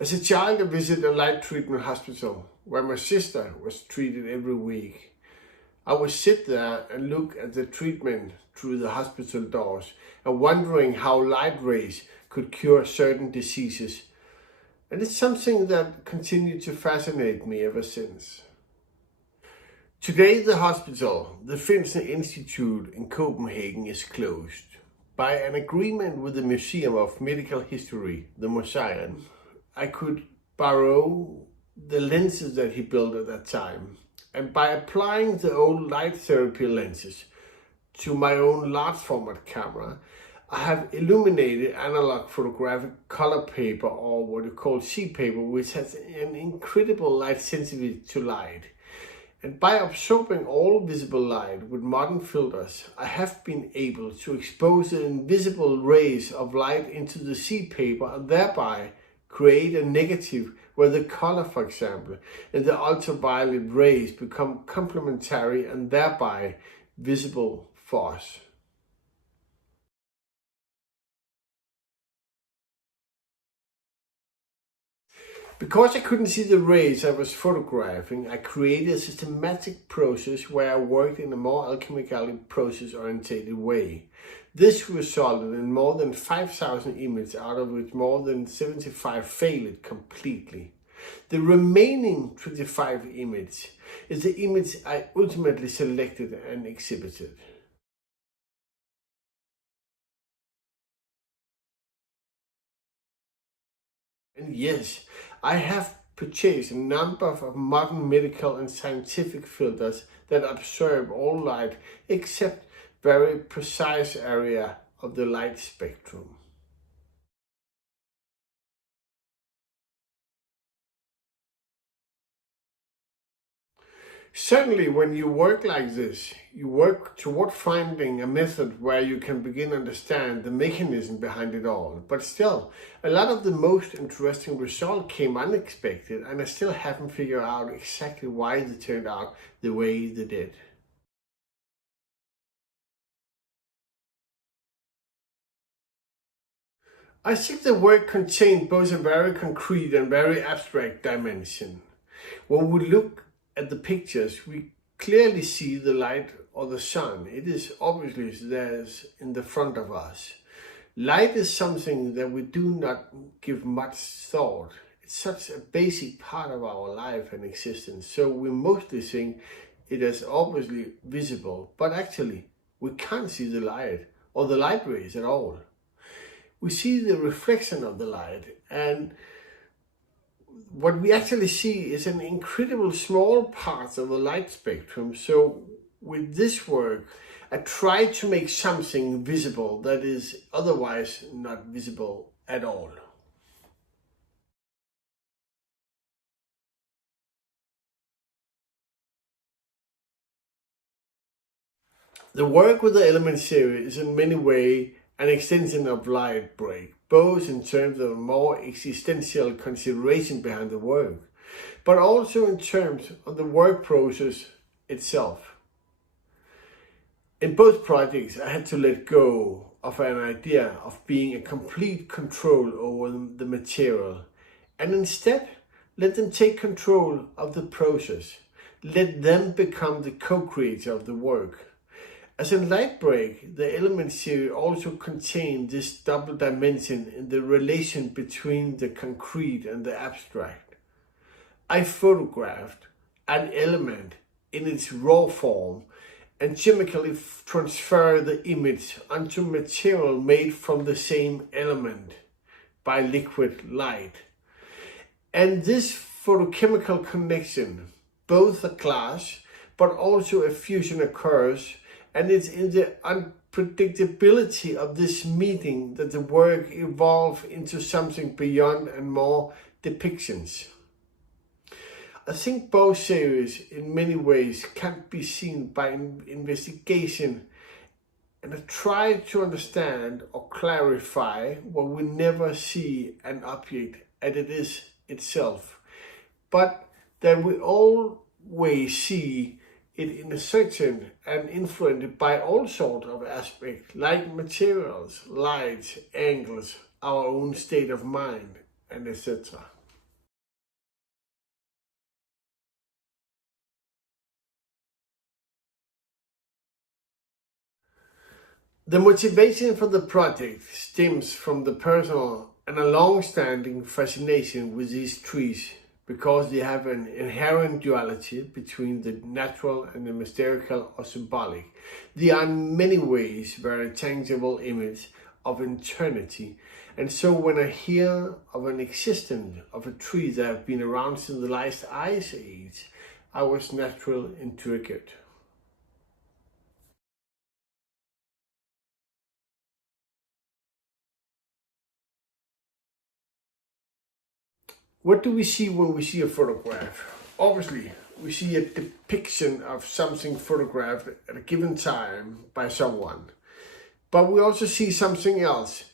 As a child, I visited a light treatment hospital where my sister was treated every week. I would sit there and look at the treatment through the hospital doors and wondering how light rays could cure certain diseases. And it's something that continued to fascinate me ever since. Today, the hospital, the Fascine Institute in Copenhagen, is closed. By an agreement with the Museum of Medical History, the Museum, I could borrow the lenses that he built at that time. And by applying the old light therapy lenses to my own large format camera, I have illuminated analog photographic color paper, or what you call sheet paper, which has an incredible light sensitivity to light. And by absorbing all visible light with modern filters, I have been able to expose the invisible rays of light into the sheet paper and thereby create a negative where the color, for example, and the ultraviolet rays become complementary and thereby visible for us. Because I couldn't see the rays I was photographing, I created a systematic process where I worked in a more alchemically process-oriented way. This resulted in more than 5,000 images, out of which more than 75 failed completely. The remaining 25 images is the image I ultimately selected and exhibited. And yes, I have purchased a number of modern medical and scientific filters that absorb all light except very precise area of the light spectrum. Certainly, when you work like this, you work toward finding a method where you can begin to understand the mechanism behind it all. But still, a lot of the most interesting results came unexpected, and I still haven't figured out exactly why they turned out the way they did. I think the work contained both a very concrete and very abstract dimension. When we look at the pictures, we clearly see the light or the sun. It is obviously there in the front of us. Light is something that we do not give much thought. It's such a basic part of our life and existence, so we mostly think it is obviously visible, but actually we can't see the light or the light rays at all. We see the reflection of the light, and what we actually see is an incredible small part of the light spectrum. So with this work, I try to make something visible that is otherwise not visible at all. The work with the element series is in many ways an extension of Light Break, both in terms of a more existential consideration behind the work, but also in terms of the work process itself. In both projects, I had to let go of an idea of being in complete control over the material, and instead let them take control of the process. Let them become the co-creator of the work. As in Light Break, the element series also contained this double dimension in the relation between the concrete and the abstract. I photographed an element in its raw form and chemically transfer the image onto material made from the same element by liquid light. And this photochemical connection, both a clash but also a fusion occurs, and it's in the unpredictability of this meeting that the work evolves into something beyond and more depictions. I think both series in many ways can't be seen by investigation, and I try to understand or clarify what we never see an object as it is itself, but that we always see it in a certain and influenced by all sorts of aspects, like materials, light, angles, our own state of mind, and etc. The motivation for the project stems from the personal and a long-standing fascination with these trees because they have an inherent duality between the natural and the mystical or symbolic. They are in many ways very tangible image of eternity. And so when I hear of an existence of a tree that have been around since the last ice age, I was naturally intrigued. What do we see when we see a photograph? Obviously, we see a depiction of something photographed at a given time by someone. But we also see something else.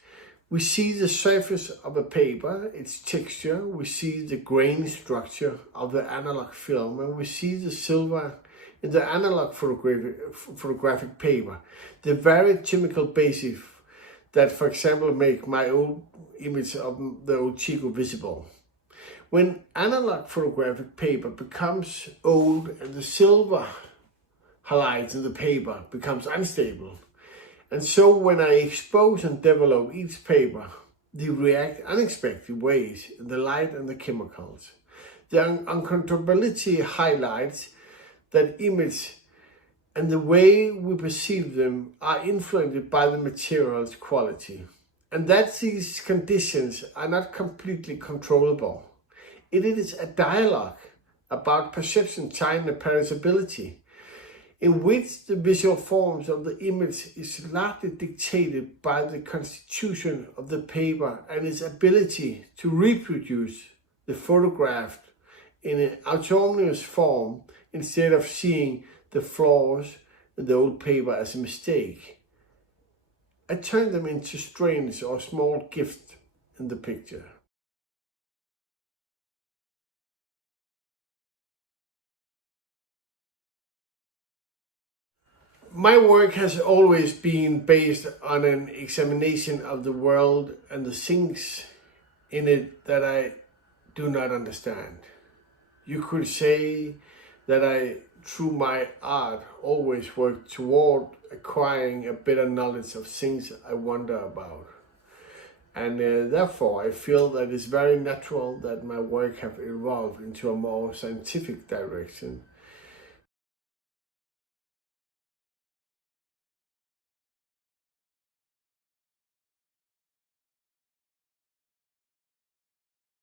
We see the surface of a paper, its texture, we see the grain structure of the analog film, and we see the silver in the analog photographic paper, the very chemical basis that, for example, make my old image of the old Chico visible. When analog photographic paper becomes old and the silver highlights in the paper becomes unstable, and so when I expose and develop each paper, they react unexpected ways in the light and the chemicals. The uncontrollability highlights that image and the way we perceive them are influenced by the material's quality, and that these conditions are not completely controllable. It is a dialogue about perception, time, and perishability, in which the visual forms of the image is largely dictated by the constitution of the paper and its ability to reproduce the photograph in an autonomous form instead of seeing the flaws in the old paper as a mistake. I turn them into strange or small gifts in the picture. My work has always been based on an examination of the world and the things in it that I do not understand. You could say that I, through my art, always work toward acquiring a better knowledge of things I wonder about. And therefore, I feel that it's very natural that my work have evolved into a more scientific direction